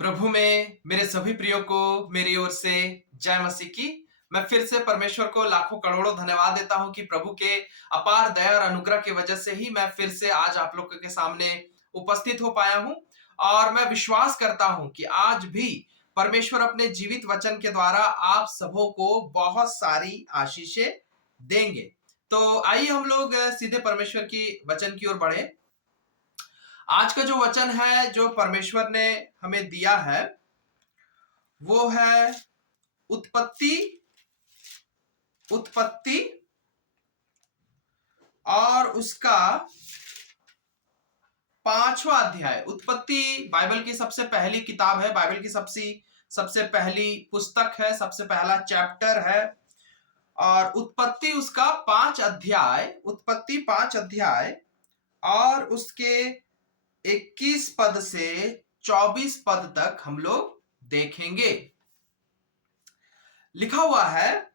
प्रभु में मेरे सभी प्रियो को मेरी ओर से जय मसीह की। मैं फिर से परमेश्वर को लाखों करोड़ों धन्यवाद देता हूं कि प्रभु के अपार दया और अनुग्रह की वजह से ही मैं फिर से आज आप लोगों के सामने उपस्थित हो पाया हूं। और मैं विश्वास करता हूं कि आज भी परमेश्वर अपने जीवित वचन के द्वारा आप सबों को बहुत सारी आशीषें देंगे। तो आइए हम लोग सीधे परमेश्वर की वचन की ओर बढ़े। आज का जो वचन है जो परमेश्वर ने हमें दिया है वो है उत्पत्ति उत्पत्ति और उसका 5वां अध्याय। उत्पत्ति बाइबल की सबसे पहली किताब है, बाइबल की सबसे पहली पुस्तक है, सबसे पहला चैप्टर है। और उत्पत्ति उसका 5 अध्याय, उत्पत्ति 5 अध्याय और उसके 21 पद से 24 पद तक हम लोग देखेंगे। लिखा हुआ है,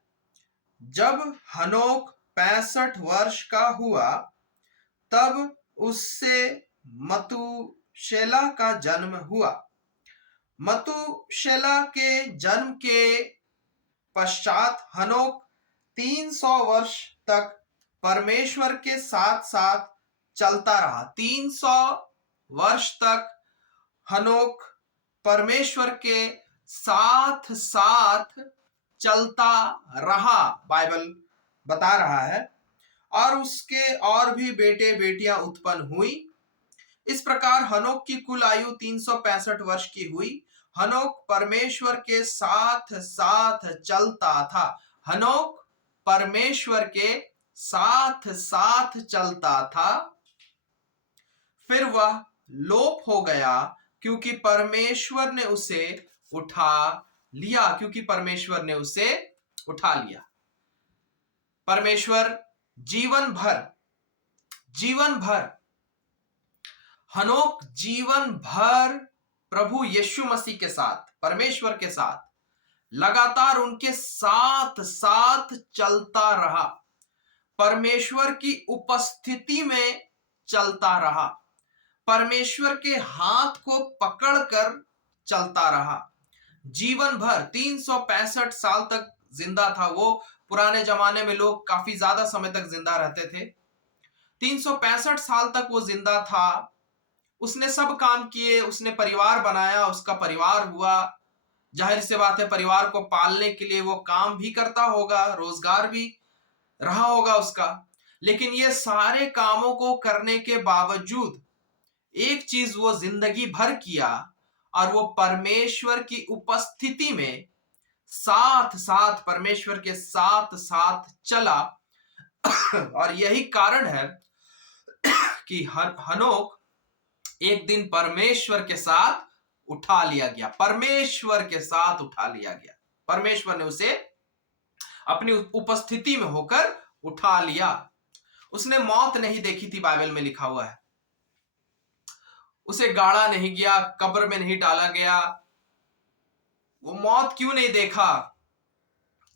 जब हनोक 65 वर्ष का हुआ तब उससे मतूशेला का जन्म हुआ। मतूशेला के जन्म के पश्चात हनोक 300 वर्ष तक परमेश्वर के साथ साथ चलता रहा। 300 वर्ष तक हनोक परमेश्वर के साथ साथ चलता रहा, बाइबल बता रहा है। और उसके और भी बेटे बेटियां उत्पन्न हुई। इस प्रकार हनोक की कुल आयु 365 वर्ष की हुई। हनोक परमेश्वर के साथ साथ चलता था। हनोक परमेश्वर के साथ साथ चलता था। फिर वह लोप हो गया क्योंकि परमेश्वर ने उसे उठा लिया। परमेश्वर जीवन भर हनोक जीवन भर प्रभु यीशु मसीह के साथ, परमेश्वर के साथ लगातार उनके साथ साथ चलता रहा। परमेश्वर की उपस्थिति में चलता रहा। परमेश्वर के हाथ को पकड़कर चलता रहा। जीवन भर 365 साल तक जिंदा था वो। पुराने जमाने में लोग काफी ज्यादा समय तक जिंदा रहते थे। 365 साल तक वो जिंदा था। उसने सब काम किए, उसने परिवार बनाया, उसका परिवार हुआ। जाहिर सी बात है, परिवार को पालने के लिए वो काम भी करता होगा, रोजगार भी रहा होगा उसका। लेकिन ये सारे कामों को करने के बावजूद एक चीज वो जिंदगी भर किया, और वो परमेश्वर की उपस्थिति में साथ साथ, परमेश्वर के साथ साथ चला। और यही कारण है कि हनोक एक दिन परमेश्वर के साथ उठा लिया गया। परमेश्वर ने उसे अपनी उपस्थिति में होकर उठा लिया। उसने मौत नहीं देखी थी, बाइबल में लिखा हुआ है। उसे गाड़ा नहीं गया, कब्र में नहीं डाला गया। वो मौत क्यों नहीं देखा,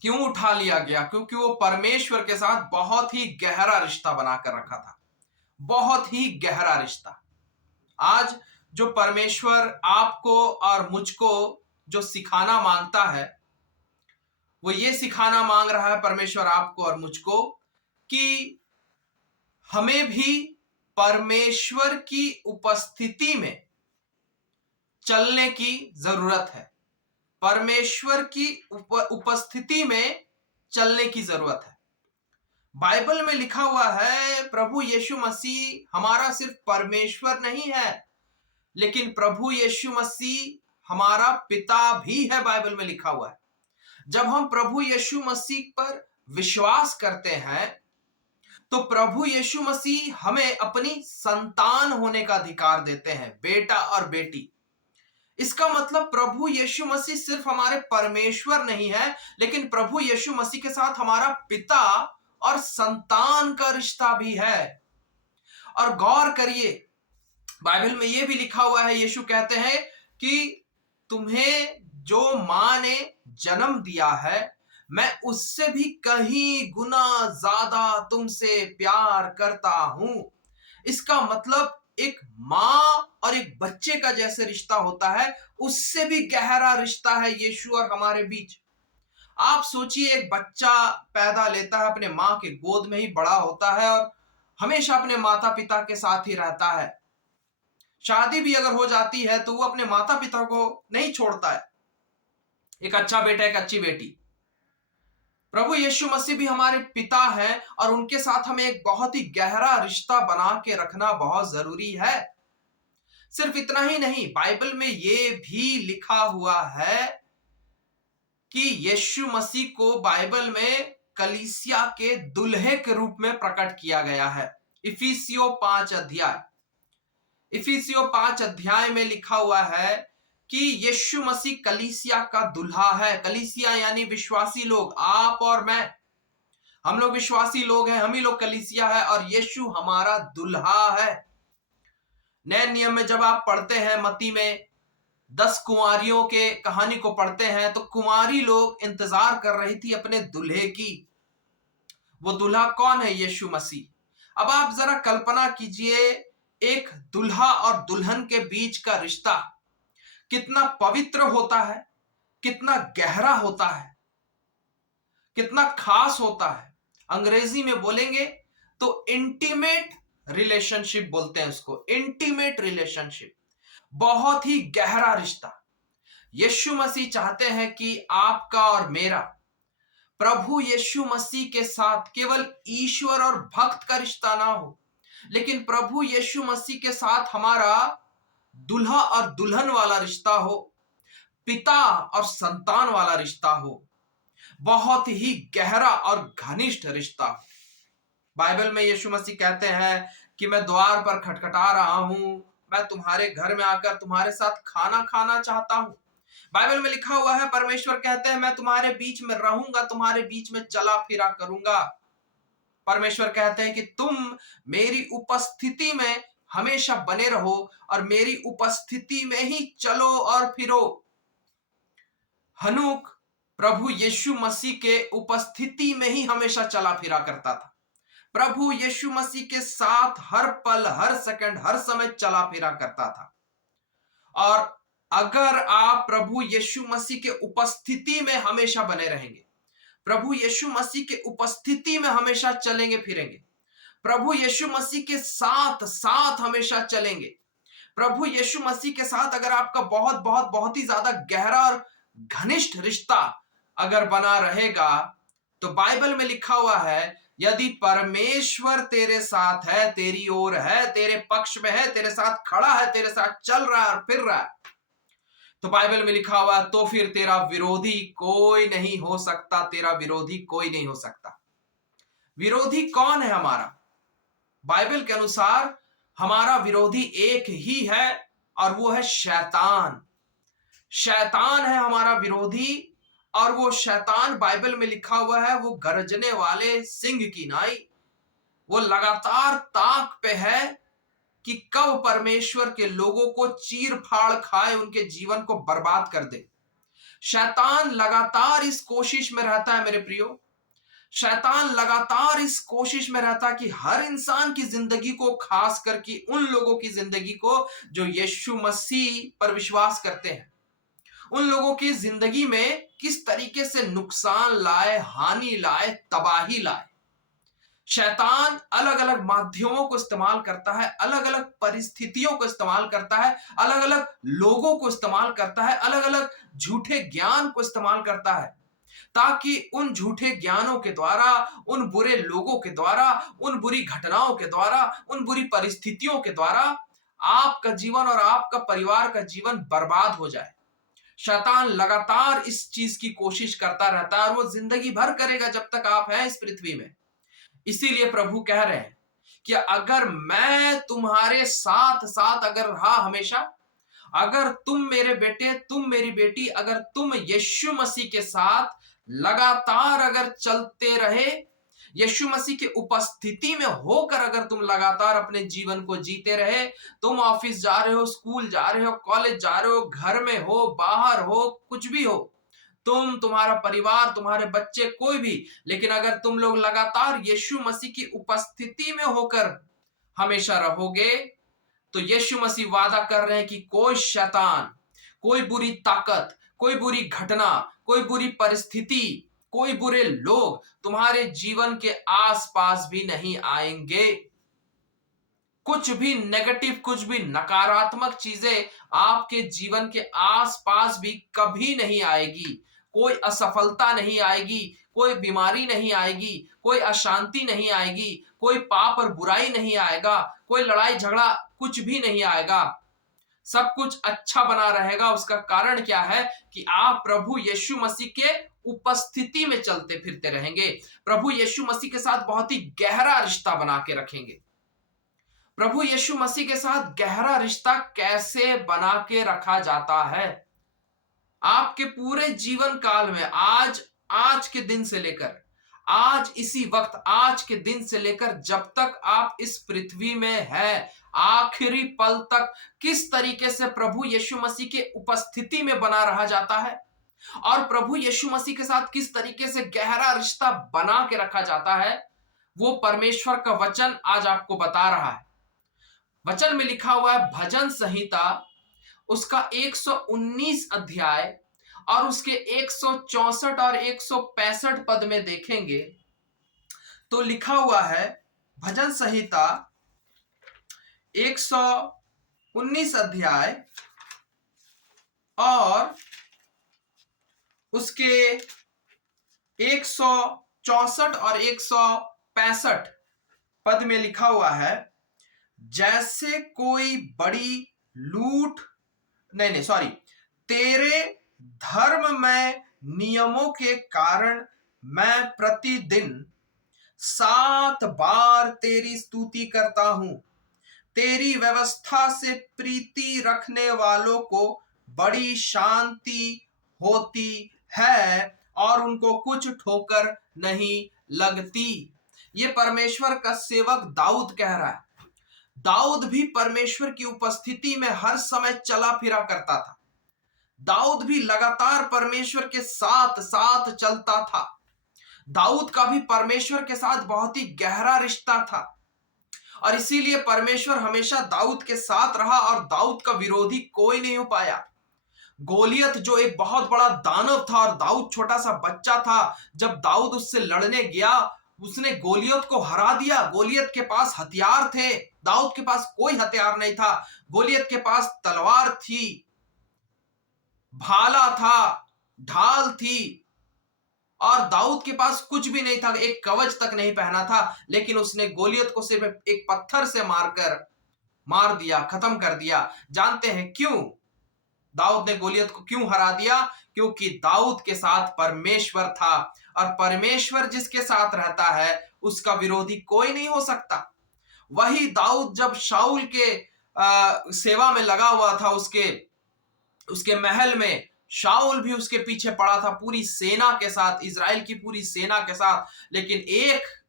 क्यों उठा लिया गया? क्योंकि वो परमेश्वर के साथ बहुत ही गहरा रिश्ता बनाकर रखा था, बहुत ही गहरा रिश्ता। आज जो परमेश्वर आपको और मुझको जो सिखाना मांगता है, वो ये सिखाना मांग रहा है परमेश्वर आपको और मुझको कि हमें भी परमेश्वर की उपस्थिति में चलने की जरूरत है। परमेश्वर की उपस्थिति में चलने की जरूरत है। बाइबल में लिखा हुआ है, प्रभु यीशु मसीह हमारा सिर्फ परमेश्वर नहीं है, लेकिन प्रभु यीशु मसीह हमारा पिता भी है। बाइबल में लिखा हुआ है, जब हम प्रभु यीशु मसीह पर विश्वास करते हैं तो प्रभु यीशु मसीह हमें अपनी संतान होने का अधिकार देते हैं, बेटा और बेटी। इसका मतलब प्रभु यीशु मसीह सिर्फ हमारे परमेश्वर नहीं है, लेकिन प्रभु यीशु मसीह के साथ हमारा पिता और संतान का रिश्ता भी है। और गौर करिए, बाइबल में यह भी लिखा हुआ है, यीशु कहते हैं कि तुम्हें जो मां ने जन्म दिया है, मैं उससे भी कहीं गुना ज्यादा तुमसे प्यार करता हूं। इसका मतलब एक माँ और एक बच्चे का जैसे रिश्ता होता है, उससे भी गहरा रिश्ता है यीशु और हमारे बीच। आप सोचिए, एक बच्चा पैदा लेता है, अपने माँ के गोद में ही बड़ा होता है और हमेशा अपने माता पिता के साथ ही रहता है। शादी भी अगर हो जाती है तो वो अपने माता पिता को नहीं छोड़ता है। एक अच्छा बेटा, एक अच्छी बेटी। प्रभु यीशु मसीह भी हमारे पिता हैं और उनके साथ हमें एक बहुत ही गहरा रिश्ता बना के रखना बहुत जरूरी है। सिर्फ इतना ही नहीं, बाइबल में ये भी लिखा हुआ है कि यीशु मसीह को बाइबल में कलीसिया के दुल्हे के रूप में प्रकट किया गया है। इफिसियों 5 अध्याय में लिखा हुआ है कि यीशु मसीह कलीसिया का दुल्हा है। कलीसिया यानी विश्वासी लोग, आप और मैं, हम लोग विश्वासी लोग हैं, हम ही लोग कलीसिया है और यीशु हमारा दुल्हा है। नए नियम में जब आप पढ़ते हैं, मत्ती में 10 कुंवारियों के कहानी को पढ़ते हैं तो कुंवारी लोग इंतजार कर रही थी अपने दूल्हे की। वो दूल्हा कौन है? यीशु मसीह। अब आप जरा कल्पना कीजिए, एक दूल्हा और दुल्हन के बीच का रिश्ता कितना पवित्र होता है, कितना गहरा होता है, कितना खास होता है। अंग्रेजी में बोलेंगे तो इंटीमेट रिलेशनशिप बोलते हैं उसको, इंटीमेट रिलेशनशिप, बहुत ही गहरा रिश्ता। यीशु मसीह चाहते हैं कि आपका और मेरा प्रभु यीशु मसीह के साथ केवल ईश्वर और भक्त का रिश्ता ना हो, लेकिन प्रभु यीशु मसीह के साथ हमारा दुल्हा और दुल्हन वाला रिश्ता हो, पिता और संतान वाला रिश्ता हो, बहुत ही गहरा और घनिष्ठ रिश्ता। बाइबल में यीशु मसीह कहते हैं कि मैं द्वार पर खटखटा रहा हूं, मैं तुम्हारे घर में आकर तुम्हारे साथ खाना खाना चाहता हूं। बाइबल में लिखा हुआ है, परमेश्वर कहते हैं मैं तुम्हारे बीच में रहूंगा, तुम्हारे बीच में चला फिरा करूंगा। परमेश्वर कहते हैं कि तुम मेरी उपस्थिति में हमेशा बने रहो और मेरी उपस्थिति में ही चलो और फिरो। हनूक प्रभु यीशु मसीह के उपस्थिति में ही हमेशा चला फिरा करता था। प्रभु यीशु मसीह के साथ हर पल, हर सेकंड, हर समय चला फिरा करता था। और अगर आप प्रभु यीशु मसीह के उपस्थिति में हमेशा बने रहेंगे, प्रभु यीशु मसीह के उपस्थिति में हमेशा चलेंगे फिरेंगे, प्रभु यीशु मसीह के साथ साथ हमेशा चलेंगे, प्रभु यीशु मसीह के साथ अगर आपका बहुत बहुत बहुत ही ज्यादा गहरा और घनिष्ठ रिश्ता अगर बना रहेगा, तो बाइबल में लिखा हुआ है, यदि परमेश्वर तेरे साथ है, तेरी ओर है, तेरे पक्ष में है, तेरे साथ खड़ा है, तेरे साथ चल रहा है और फिर रहा है, तो बाइबल में लिखा हुआ तो फिर तेरा विरोधी कोई नहीं हो सकता, तेरा विरोधी कोई नहीं हो सकता। विरोधी कौन है हमारा? बाइबल के अनुसार हमारा विरोधी एक ही है और वो है शैतान। शैतान है हमारा विरोधी और वो शैतान बाइबल में लिखा हुआ है, वो गरजने वाले सिंह की नाई, वो लगातार ताक पे है कि कब परमेश्वर के लोगों को चीर फाड़ खाए, उनके जीवन को बर्बाद कर दे। शैतान लगातार इस कोशिश में रहता है मेरे प्रियो, शैतान लगातार इस कोशिश में रहता है कि हर इंसान की जिंदगी को, खास करके उन लोगों की जिंदगी को जो यीशु मसीह पर विश्वास करते हैं, उन लोगों की जिंदगी में किस तरीके से नुकसान लाए, हानि लाए, तबाही लाए। शैतान अलग अलग माध्यमों को इस्तेमाल करता है, अलग अलग परिस्थितियों को इस्तेमाल करता है, अलग अलग लोगों को इस्तेमाल करता है, अलग अलग झूठे ज्ञान को इस्तेमाल करता है, ताकि उन झूठे ज्ञानों के द्वारा, उन बुरे लोगों के द्वारा, उन बुरी घटनाओं के द्वारा, उन बुरी परिस्थितियों के द्वारा आपका जीवन और आपका परिवार का जीवन बर्बाद हो जाए। शैतान लगातार इस चीज की कोशिश करता रहता है और वो जिंदगी भर करेगा जब तक आप हैं इस पृथ्वी में। इसीलिए प्रभु कह रहे हैं कि अगर मैं तुम्हारे साथ साथ अगर रहा हमेशा, अगर तुम मेरे बेटे, तुम मेरी बेटी, अगर तुम यीशु मसीह के साथ लगातार अगर चलते रहे, यीशु मसीह की उपस्थिति में होकर अगर तुम लगातार अपने जीवन को जीते रहे, तुम ऑफिस जा रहे हो, स्कूल जा रहे हो, कॉलेज जा रहे हो, घर में हो, बाहर हो, कुछ भी हो, तुम, तुम्हारा परिवार, तुम्हारे बच्चे, कोई भी, लेकिन अगर तुम लोग लगातार यीशु मसीह की उपस्थिति में होकर हमेशा रहोगे, तो यीशु मसीह वादा कर रहे हैं कि कोई शैतान, कोई बुरी ताकत, कोई बुरी घटना, कोई बुरी परिस्थिति, कोई बुरे लोग तुम्हारे जीवन के आसपास भी नहीं आएंगे। कुछ भी नेगेटिव, कुछ भी नकारात्मक चीजें आपके जीवन के आसपास भी कभी नहीं आएगी। कोई असफलता नहीं आएगी, कोई बीमारी नहीं आएगी, कोई अशांति नहीं आएगी, कोई पाप और बुराई नहीं आएगा, कोई लड़ाई झगड़ा कुछ भी नहीं आएगा। सब कुछ अच्छा बना रहेगा। उसका कारण क्या है कि आप प्रभु यीशु मसीह के उपस्थिति में चलते फिरते रहेंगे। प्रभु यीशु मसीह के साथ बहुत ही गहरा रिश्ता बना के रखेंगे। प्रभु यीशु मसीह के साथ गहरा रिश्ता कैसे बना के रखा जाता है? आपके पूरे जीवन काल में, आज के दिन से लेकर, आज इसी वक्त, आज के दिन से लेकर जब तक आप इस पृथ्वी में है, आखिरी पल तक किस तरीके से प्रभु यीशु मसीह के उपस्थिति में बना रहा जाता है और प्रभु यीशु मसीह के साथ किस तरीके से गहरा रिश्ता बना के रखा जाता है, वो परमेश्वर का वचन आज आपको बता रहा है। वचन में लिखा हुआ है भजन संहिता उसका 119 अध्याय और उसके 164 और 165 पद में देखेंगे तो लिखा हुआ है, भजन संहिता 119 अध्याय और उसके 164 और 165 पद में लिखा हुआ है, जैसे कोई बड़ी लूट, नहीं सॉरी, तेरे धर्म में नियमों के कारण मैं प्रतिदिन 7 बार तेरी स्तुति करता हूं। तेरी व्यवस्था से प्रीति रखने वालों को बड़ी शांति होती है और उनको कुछ ठोकर नहीं लगती। ये परमेश्वर का सेवक दाऊद कह रहा है। दाऊद भी परमेश्वर की उपस्थिति में हर समय चला फिरा करता था। दाऊद भी लगातार परमेश्वर के साथ साथ चलता था। दाऊद का भी परमेश्वर के साथ बहुत ही गहरा रिश्ता था और इसीलिए परमेश्वर हमेशा दाऊद के साथ रहा और दाऊद का विरोधी कोई नहीं हो पाया। गोलियत जो एक बहुत बड़ा दानव था और दाऊद छोटा सा बच्चा था, जब दाऊद उससे लड़ने गया उसने गोलियत को हरा दिया। गोलियत के पास हथियार थे, दाऊद के पास कोई हथियार नहीं था। गोलियत के पास तलवार थी, भाला था, ढाल थी और दाऊद के पास कुछ भी नहीं था, एक कवच तक नहीं पहना था, लेकिन उसने गोलियत को सिर्फ एक पत्थर से मार दिया, खत्म कर दिया। जानते हैं क्यों दाऊद ने गोलियत को क्यों हरा दिया? क्योंकि दाऊद के साथ परमेश्वर था और परमेश्वर जिसके साथ रहता है उसका विरोधी कोई नहीं हो सकता। वही दाऊद जब शाऊल के सेवा में लगा हुआ था, उसके महल में, शाऊल भी उसके पीछे पड़ा था पूरी सेना के साथ, इजराइल की पूरी सेना के साथ, लेकिन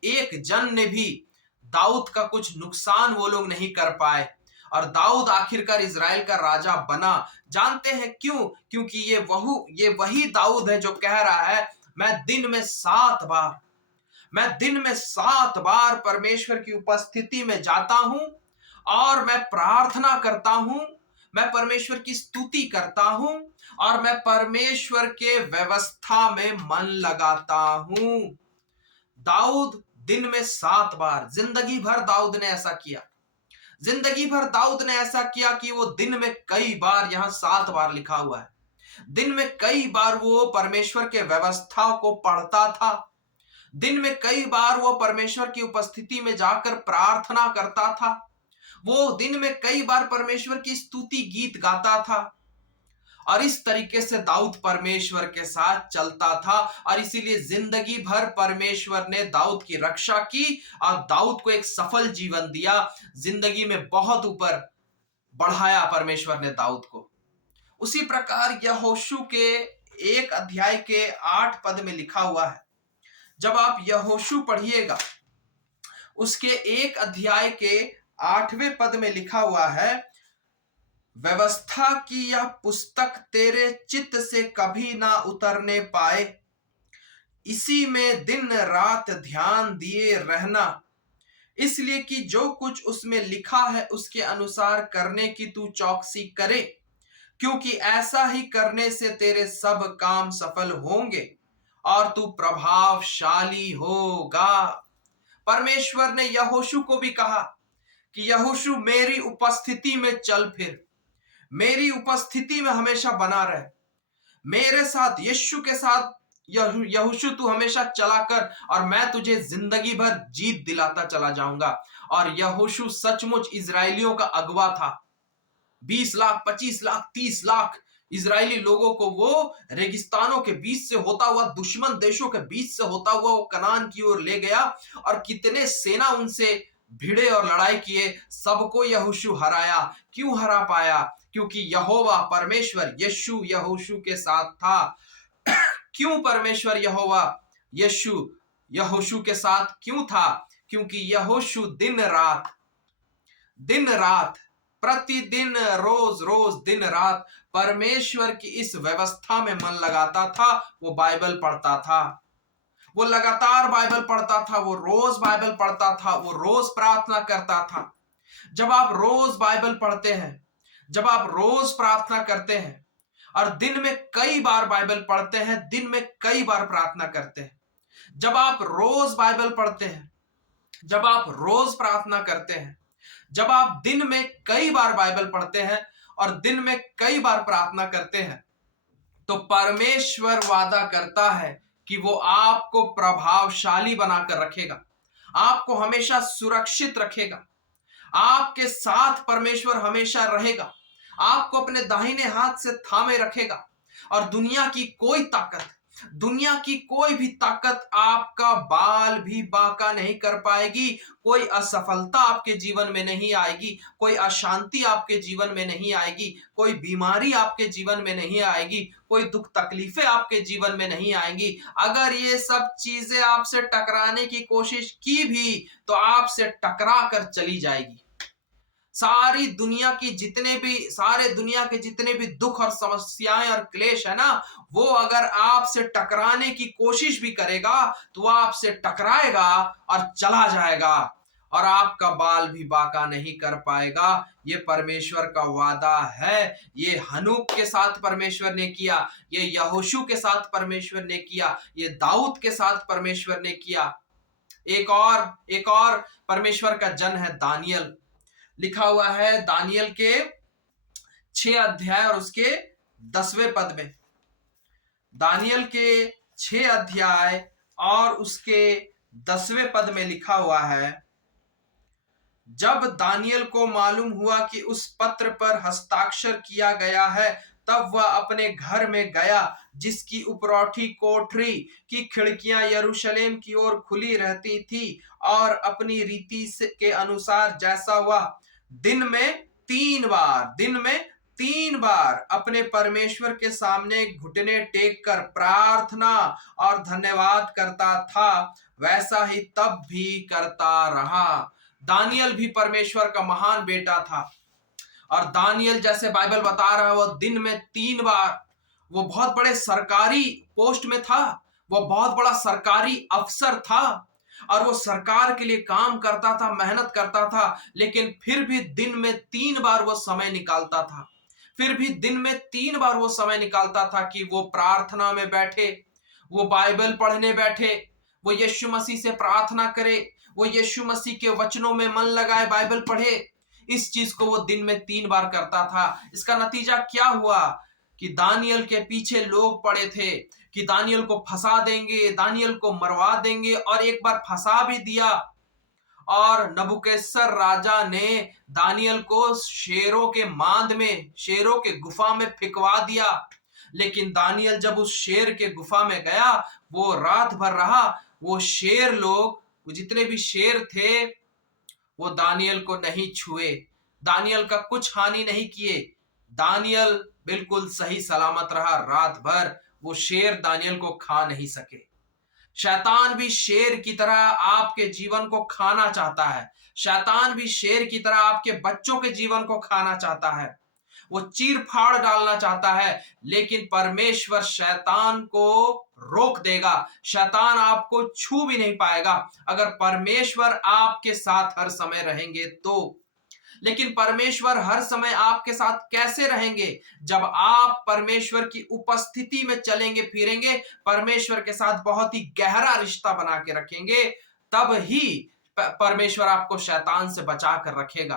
एक जन ने भी दाऊद का कुछ नुकसान वो लोग नहीं कर पाए और दाऊद आखिरकार इजराइल का राजा बना। जानते हैं क्यों? क्योंकि ये वही दाऊद है जो कह रहा है, मैं दिन में 7 बार परमेश्वर की उपस्थिति में जाता हूं और मैं प्रार्थना करता हूं, मैं परमेश्वर की स्तुति करता हूं और मैं परमेश्वर के व्यवस्था में मन लगाता हूं। दाऊद दिन में 7 बार, जिंदगी भर दाऊद ने ऐसा किया। जिंदगी भर दाऊद ने ऐसा किया कि वो दिन में कई बार, यहां 7 बार लिखा हुआ है, दिन में कई बार वो परमेश्वर के व्यवस्था को पढ़ता था। दिन में कई बार वो परमेश्वर की उपस्थिति में जाकर प्रार्थना करता था। वो दिन में कई बार परमेश्वर की स्तुति गीत गाता था और इस तरीके से दाऊद परमेश्वर के साथ चलता था और इसीलिए जिंदगी भर परमेश्वर ने दाऊद की रक्षा की और दाऊद को एक सफल जीवन दिया। जिंदगी में बहुत ऊपर बढ़ाया परमेश्वर ने दाऊद को। उसी प्रकार यहोशू के 1 अध्याय के 8 पद में लिखा हुआ है, जब आप यहोशू पढ़िएगा उसके 1 अध्याय के 8वें पद में लिखा हुआ है, व्यवस्था की यह पुस्तक तेरे चित्त से कभी ना उतरने पाए, इसी में दिन रात ध्यान दिए रहना, इसलिए कि जो कुछ उसमें लिखा है उसके अनुसार करने की तू चौकसी करे, क्योंकि ऐसा ही करने से तेरे सब काम सफल होंगे और तू प्रभावशाली होगा। परमेश्वर ने यहोशू को भी कहा कि यहोशू मेरी उपस्थिति में चल फिर, मेरी उपस्थिति में हमेशा बना रहे, मेरे साथ यीशु के साथ यहोशू तू हमेशा चला कर और मैं तुझे जिंदगी भर जीत दिलाता चला जाऊंगा। और यहोशू सचमुच इजरायलियों का अगवा था। 20 लाख, 25 लाख, 30 लाख इजरायली लोगों को वो रेगिस्तानों के बीच से होता हुआ, दुश्मन देशों के बीच से होता हुआ वो कनान की ओर ले गया। और कितने सेना उनसे भिड़े और लड़ाई किए, सबको यहोशू हराया। क्यों हरा पाया? क्योंकि यहोवा परमेश्वर यीशु यहोशू के साथ था। क्यों परमेश्वर यहोवा यीशु यहोशू के साथ क्यों था? क्योंकि यहोशू दिन रात प्रतिदिन, रोज रोज, दिन रात परमेश्वर की इस व्यवस्था में मन लगाता था। वो बाइबल पढ़ता था, वो लगातार बाइबल पढ़ता था, वो रोज बाइबल पढ़ता था, वो रोज प्रार्थना करता था। जब आप रोज बाइबल पढ़ते हैं, जब आप रोज प्रार्थना करते हैं और दिन में कई बार बाइबल पढ़ते हैं, दिन में कई बार प्रार्थना करते हैं, जब आप रोज बाइबल पढ़ते हैं, जब आप रोज प्रार्थना करते हैं, जब आप दिन में कई बार बाइबल पढ़ते हैं और दिन में कई बार प्रार्थना करते हैं, तो परमेश्वर वादा करता है कि वो आपको प्रभावशाली बनाकर रखेगा, आपको हमेशा सुरक्षित रखेगा, आपके साथ परमेश्वर हमेशा रहेगा, आपको अपने दाहिने हाथ से थामे रखेगा। और दुनिया की कोई ताकत, दुनिया की कोई भी ताकत आपका बाल भी बांका नहीं कर पाएगी। कोई असफलता आपके जीवन में नहीं आएगी, कोई अशांति आपके जीवन में नहीं आएगी, कोई बीमारी आपके जीवन में नहीं आएगी, कोई दुख तकलीफें आपके जीवन में नहीं आएंगी। अगर ये सब चीजें आपसे टकराने की कोशिश की भी तो आपसे टकरा कर चली जाएगी। सारे दुनिया के जितने भी दुख और समस्याएं और क्लेश है ना, वो अगर आपसे टकराने की कोशिश भी करेगा तो वो आपसे टकराएगा और चला जाएगा और आपका बाल भी बांका नहीं कर पाएगा। ये परमेश्वर का वादा है। ये हनूक के साथ परमेश्वर ने किया, ये यहोशू के साथ परमेश्वर ने किया, ये दाऊद के साथ परमेश्वर ने किया। एक और परमेश्वर का जन है दानियल। लिखा हुआ है दानियल के 6 अध्याय और उसके 10वें पद में, दानियल के 6 अध्याय और उसके 10वें पद में लिखा हुआ है, जब दानियल को मालूम हुआ कि उस पत्र पर हस्ताक्षर किया गया है, तब वह अपने घर में गया, जिसकी उपरौठी कोठरी की खिड़कियां यरूशलेम की ओर खुली रहती थी, और अपनी रीति के अनुसार जैसा वह दिन में 3 बार अपने परमेश्वर के सामने घुटने टेक कर प्रार्थना और धन्यवाद करता था, वैसा ही तब भी करता रहा। दानियल भी परमेश्वर का महान बेटा था। और दानियल, जैसे बाइबल बता रहा है, वो दिन में 3 बार, वो बहुत बड़े सरकारी पोस्ट में था, वो बहुत बड़ा सरकारी अफसर था और वो सरकार के लिए काम करता था, मेहनत करता था, लेकिन फिर भी दिन में 3 बार वो समय निकालता था। फिर भी दिन में 3 बार वो समय निकालता था कि वो प्रार्थना में बैठे, वो बाइबल पढ़ने बैठे, वो यीशु मसीह से प्रार्थना करे, वो यीशु मसीह के वचनों में मन लगाए, बाइबल पढ़े। इस चीज को वो दिन में 3 बार करता था। इसका नतीजा क्या हुआ कि दानियल के पीछे लोग पड़े थे कि दानियल को फंसा देंगे, दानियल को मरवा देंगे, और एक बार फंसा भी दिया। और नबूकदनेस्सर राजा ने दानियल को शेरों के मांद में, शेरों के गुफा में फिकवा दिया। लेकिन दानियल जब उस शेर के गुफा में गया, वो रात भर रहा। वो शेर लोग, वो जितने भी शेर थे, वो दानियल को नहीं छुए, दानियल का कुछ हानि नहीं किए। दानियल बिल्कुल सही सलामत रहा रात भर। वो शेर दानियल को खा नहीं सके। शैतान भी शेर की तरह आपके जीवन को खाना चाहता है। शैतान भी शेर की तरह आपके बच्चों के जीवन को खाना चाहता है। वो चीर फाड़ डालना चाहता है, लेकिन परमेश्वर शैतान को रोक देगा। शैतान आपको छू भी नहीं पाएगा अगर परमेश्वर आपके साथ हर समय रहेंगे तो। लेकिन परमेश्वर हर समय आपके साथ कैसे रहेंगे? जब आप परमेश्वर की उपस्थिति में चलेंगे फिरेंगे, परमेश्वर के साथ बहुत ही गहरा रिश्ता बना के रखेंगे, तब ही परमेश्वर आपको शैतान से बचा कर रखेगा।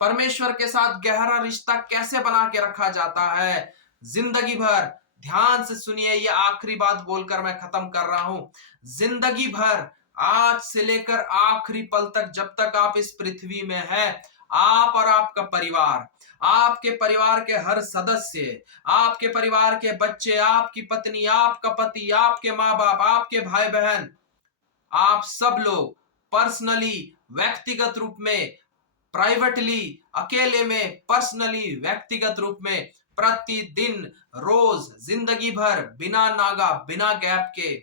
परमेश्वर के साथ गहरा रिश्ता कैसे बना के रखा जाता है? जिंदगी भर, ध्यान से सुनिए, ये आखिरी बात बोलकर मैं खत्म कर रहा हूं। जिंदगी भर, आज से लेकर आखिरी पल तक, जब तक आप इस पृथ्वी में हैं, आप और आपका परिवार, आपके परिवार के हर सदस्य, आपके परिवार के बच्चे, आपकी पत्नी, आपका पति, आपके माँ बाप, आपके भाई बहन, आप सब लोग पर्सनली, व्यक्तिगत रूप में, प्राइवेटली, अकेले में, पर्सनली, व्यक्तिगत रूप में, प्रतिदिन, रोज, जिंदगी भर, बिना नागा, बिना गैप के,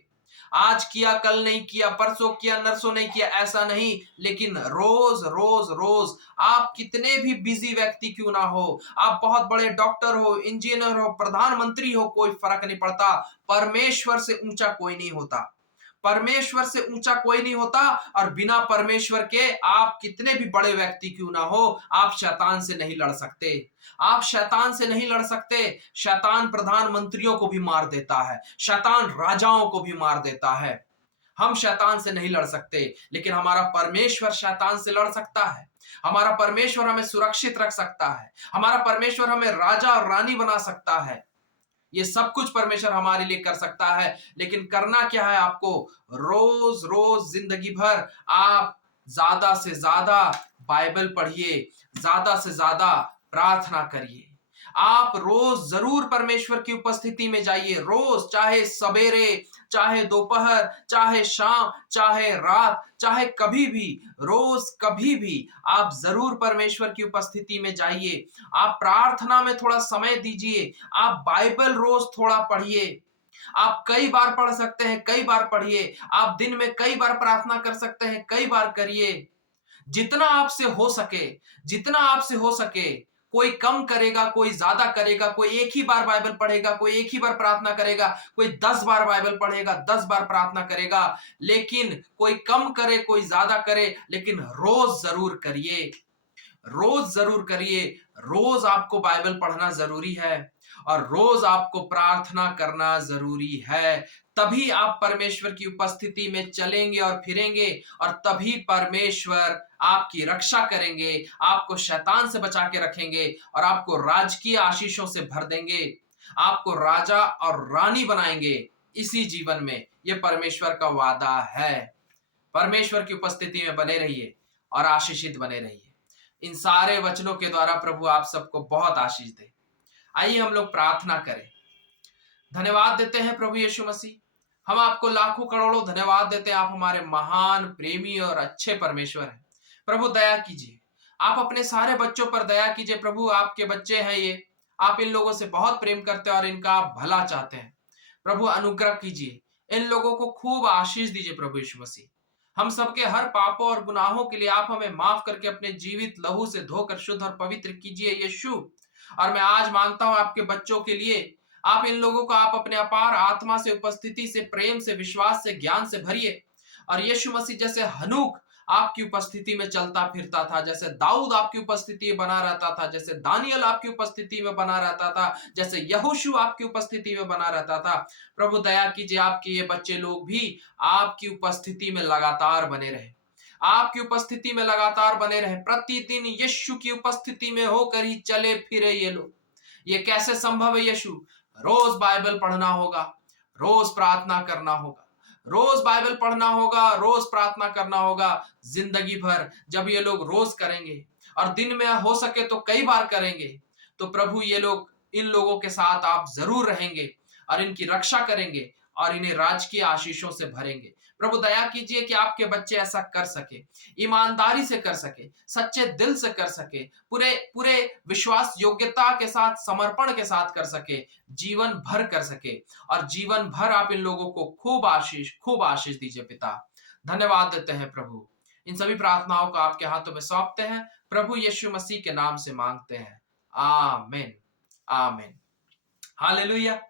आज किया कल नहीं किया, परसों किया नरसों नहीं किया, ऐसा नहीं, लेकिन रोज रोज रोज, आप कितने भी बिजी व्यक्ति क्यों ना हो, आप बहुत बड़े डॉक्टर हो, इंजीनियर हो, प्रधानमंत्री हो, कोई फर्क नहीं पड़ता, परमेश्वर से ऊंचा कोई नहीं होता। परमेश्वर से ऊंचा कोई नहीं होता, और बिना परमेश्वर के आप कितने भी बड़े व्यक्ति क्यों ना हो, आप शैतान से नहीं लड़ सकते। आप शैतान से नहीं लड़ सकते। शैतान प्रधानमंत्रियों को भी मार देता है, शैतान राजाओं को भी मार देता है। हम शैतान से नहीं लड़ सकते, लेकिन हमारा परमेश्वर शैतान से लड़ सकता है। हमारा परमेश्वर हमें सुरक्षित रख सकता है। हमारा परमेश्वर हमें राजा और रानी बना सकता है। ये सब कुछ परमेश्वर हमारे लिए कर सकता है, लेकिन करना क्या है आपको? रोज रोज जिंदगी भर आप ज्यादा से ज्यादा बाइबल पढ़िए, ज्यादा से ज्यादा प्रार्थना करिए। आप रोज जरूर परमेश्वर की उपस्थिति में जाइए, रोज, चाहे सवेरे, चाहे दोपहर, चाहे शाम, चाहे रात, चाहे कभी भी, रोज कभी भी आप जरूर परमेश्वर की उपस्थिति में जाइए। आप प्रार्थना में थोड़ा समय दीजिए, आप बाइबल रोज थोड़ा पढ़िए। आप कई बार पढ़ सकते हैं, कई बार पढ़िए। आप दिन में कई बार प्रार्थना कर सकते हैं, कई बार करिए। जितना आपसे हो सके, जितना आपसे हो सके। कोई कम करेगा, कोई ज्यादा करेगा, कोई एक ही बार बाइबल पढ़ेगा, कोई एक ही बार प्रार्थना करेगा, कोई 10 बार बाइबल पढ़ेगा, 10 बार प्रार्थना करेगा। लेकिन कोई कम करे, कोई ज्यादा करे, लेकिन रोज जरूर करिए, रोज जरूर करिए। रोज आपको बाइबल पढ़ना जरूरी है, और रोज आपको प्रार्थना करना जरूरी है। तभी आप परमेश्वर की उपस्थिति में चलेंगे और फिरेंगे, और तभी परमेश्वर आपकी रक्षा करेंगे, आपको शैतान से बचा के रखेंगे, और आपको राजकीय आशीषों से भर देंगे, आपको राजा और रानी बनाएंगे इसी जीवन में। यह परमेश्वर का वादा है। परमेश्वर की उपस्थिति में बने रहिए और आशीषित बने रहिए। इन सारे वचनों के द्वारा प्रभु आप सबको बहुत आशीष दे। आइए हम लोग प्रार्थना करें। धन्यवाद देते हैं प्रभु यीशु मसीह, हम आपको लाखों करोड़ों धन्यवाद देते हैं। आप हमारे महान, प्रेमी और अच्छे परमेश्वर हैं। प्रभु दया कीजिए, आप अपने सारे बच्चों पर दया कीजिए। प्रभु आपके बच्चे हैं ये, आप इन लोगों से बहुत प्रेम करते हैं और इनका आप भला चाहते हैं। प्रभु अनुग्रह कीजिए, इन लोगों को खूब आशीष दीजिए प्रभु यीशु मसीह। हम सबके हर पापों और गुनाहों के लिए आप हमें माफ करके अपने जीवित लहू से धोकर शुद्ध और पवित्र कीजिए यीशु। और मैं आज मांगता हूं आपके बच्चों के लिए, आप इन लोगों को आप अपने अपार आत्मा से, उपस्थिति से, प्रेम से, विश्वास से, ज्ञान से भरिए। और यीशु मसीह जैसे हनूक आपकी उपस्थिति में चलता फिरता था, जैसे दाऊद आपकी उपस्थिति में बना रहता था, जैसे दानियल आपकी उपस्थिति में बना रहता था, जैसे यहोशू आपकी उपस्थिति में बना रहता था, प्रभु दया कीजिए, आपके ये बच्चे लोग भी आपकी उपस्थिति में लगातार बने रहे, आपकी उपस्थिति में लगातार बने रहे। प्रतिदिन यीशु की उपस्थिति में होकर ही चले फिरे ये लोग। ये कैसे संभव है यीशु? रोज बाइबल पढ़ना होगा, रोज प्रार्थना करना होगा, रोज बाइबल पढ़ना होगा, रोज प्रार्थना करना होगा। जिंदगी भर जब ये लोग रोज करेंगे, और दिन में हो सके तो कई बार करेंगे, तो प्रभु ये लोग, इन लोगों के साथ आप जरूर रहेंगे और इनकी रक्षा करेंगे और इन्हें राजकीय आशीषों से भरेंगे। प्रभु दया कीजिए कि आपके बच्चे ऐसा कर सके, ईमानदारी से कर सके, सच्चे दिल से कर सके, पूरे पूरे विश्वास योग्यता के साथ, समर्पण के साथ कर सके, जीवन भर कर सके, और जीवन भर आप इन लोगों को खूब आशीष दीजिए पिता। धन्यवाद देते हैं प्रभु। इन सभी प्रार्थनाओं को आपके हाथों में सौंपते हैं, प्रभु यीशु मसीह के नाम से मांगते हैं, आमीन, आमीन, हालेलुया।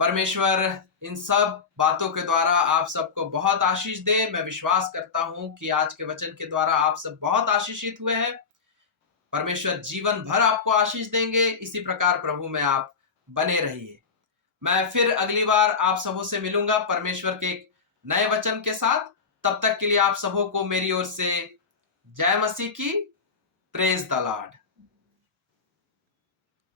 परमेश्वर इन सब बातों के द्वारा आप सबको बहुत आशीष दे। मैं विश्वास करता हूं कि आज के वचन के द्वारा आप सब बहुत आशीषित हुए हैं। परमेश्वर जीवन भर आपको आशीष देंगे। इसी प्रकार प्रभु में आप बने रहिए। मैं फिर अगली बार आप सबों से मिलूंगा परमेश्वर के एक नए वचन के साथ। तब तक के लिए आप सबों को मेरी ओर से जय मसीह की। Praise the Lord.